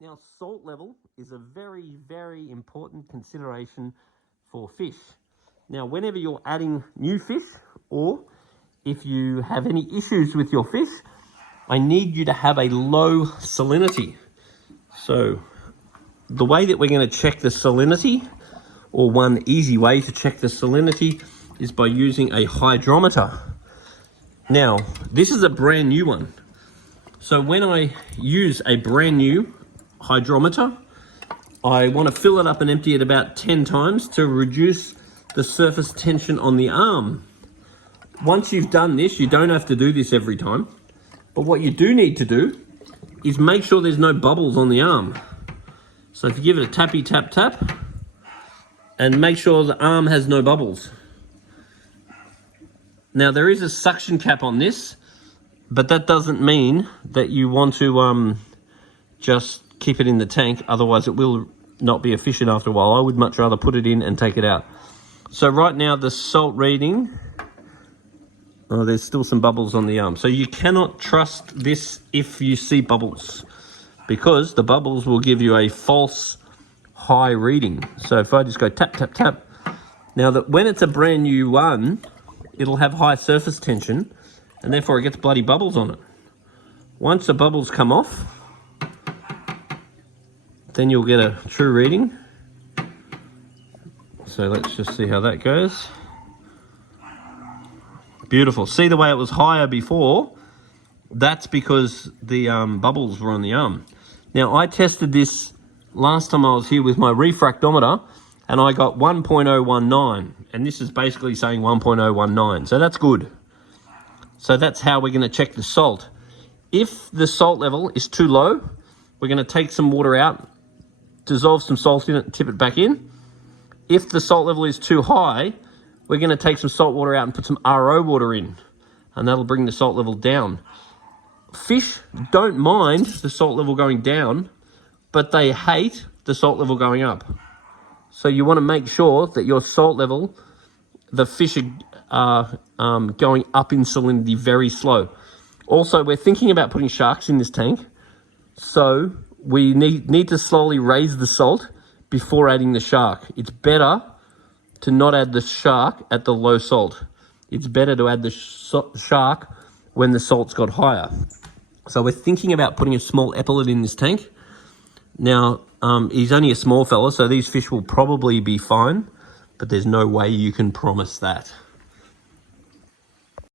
Now, salt level is a very, very important consideration for fish. Now, whenever you're adding new fish, or if you have any issues with your fish, I need you to have a low salinity. So the way that we're going to check the salinity, or one easy way to check the salinity, is by using a hydrometer. Now, this is a brand new one. So when I use a brand new hydrometer, I want to fill it up and empty it about 10 times to reduce the surface tension on the arm. Once you've done this, you don't have to do this every time, but what you do need to do is make sure there's no bubbles on the arm. So if you give it a tappy tap tap, and make sure the arm has no bubbles. Now there is a suction cap on this, but that doesn't mean that you want to just keep it in the tank, otherwise it will not be efficient after a while. I would much rather put it in and take it out. So right now the salt reading, oh, there's still some bubbles on the arm. So you cannot trust this if you see bubbles, because the bubbles will give you a false high reading. So if I just go tap, tap, tap, now that when it's a brand new one, it'll have high surface tension and therefore it gets bloody bubbles on it. Once the bubbles come off, then you'll get a true reading. So let's just see how that goes. Beautiful. See the way it was higher before? That's because the bubbles were on the arm. Now I tested this last time I was here with my refractometer and I got 1.019, and this is basically saying 1.019, so that's good. So that's how we're going to check the salt. If the salt level is too low, we're going to take some water out, dissolve some salt in it and tip it back in. If the salt level is too high, we're going to take some salt water out and put some RO water in, and that'll bring the salt level down. Fish don't mind the salt level going down, but they hate the salt level going up. So you want to make sure that your salt level, the fish are going up in salinity very slow. Also, we're thinking about putting sharks in this tank, so we need to slowly raise the salt before adding the shark. It's better to not add the shark at the low salt. It's better to add the shark when the salt's got higher. So we're thinking about putting a small epaulet in this tank. Now, he's only a small fella, so these fish will probably be fine, but there's no way you can promise that.